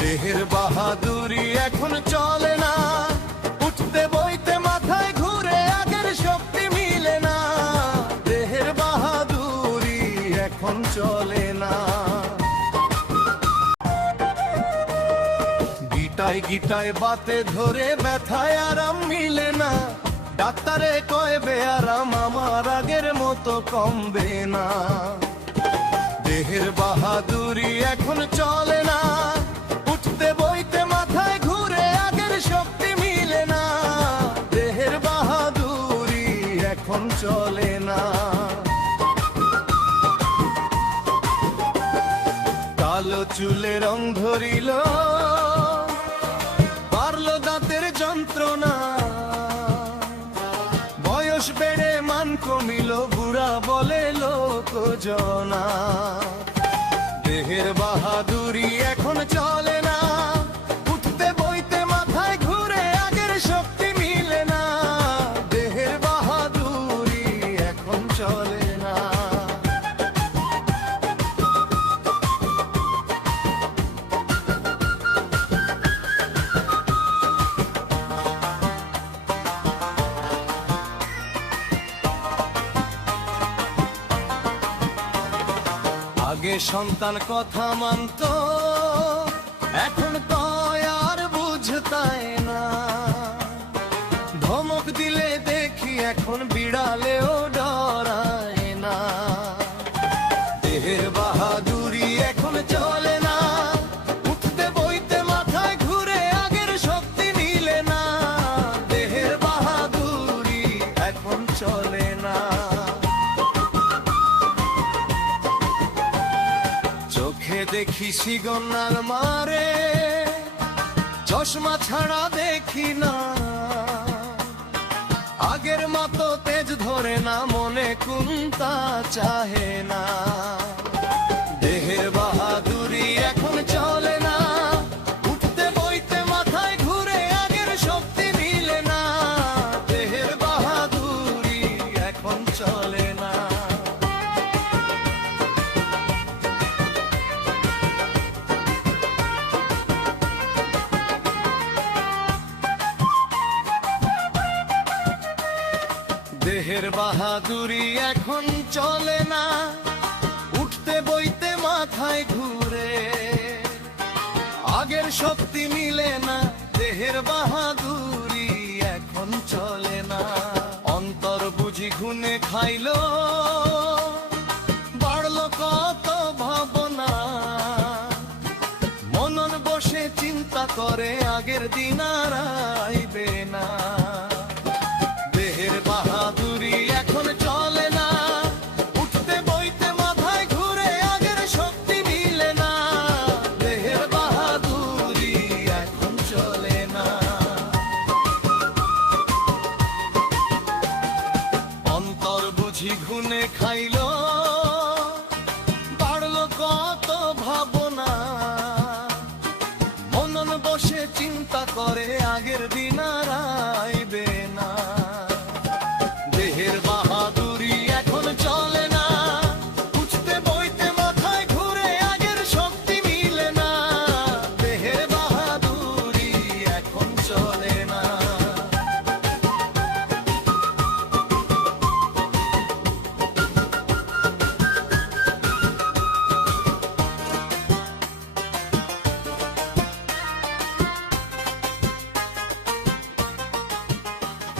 দেহের বাহাদুরি এখন চলে না, উঠতে বইতে মাথায় ঘুরে আগের শক্তি মিলে না। দেহের বাহাদুরি এখন চলে না। গিটায় গিটায় বাতে ধরে ব্যথায় আরাম মিলে না। ডাক্তারে কয় বেআরাম আমার আগের মতো কমবে না। দেহের বাহাদুরি এখন চলে না, উঠতে বইতে মাথায় ঘুরে আগের শক্তি মিলে না। দেহের বাহাদুরি এখন চলে না। কালো চুলে রং ধরিল, বাড়লো দাঁতের যন্ত্রণা। বয়স বেড়ে মান কমিল, বুড়া বলে লোকজনা। দেহের বাহাদুরি এখন চলে না, উঠতে বইতে মাথায় ঘুরে আগের শক্তি মিলে না। দেহের বাহাদুরি এখন চলে না। আগে সন্তান কথা মানত, এখন কয় আর বুঝতায় না। ধমক দিলে দেখি এখন বিড়ালেও ডরায় না। দেহের বাহাদুরি এখন চলে না, উঠতে বইতে মাথায় ঘুরে আগের শক্তি মিলে না। দেহের বাহাদুরি এখন চলে না। চোখে দেখি সিগন্যাল মারে, চশমা ছাড়া দেখি না। আগের মতো তেজ ধরে না, মনে কুন্তা চাহে না। দেহের বাহাদুরি এখন চলে না, উঠতে বইতে মাথায় ঘুরে আগের শক্তি মিলে না। দেহের বাহাদুরি এখন চলে না। দেহের বাহাদুরি এখন চলে না, উঠতে বইতে মাথায় ঘুরে আগের শক্তি মিলে না। দেহের বাহাদুরি এখন চলে না। অন্তর বুঝি ঘুনে খাইলো, বাড়লো কত ভাবনা। মনন বসে চিন্তা করে আগের দিন আর আইবে না।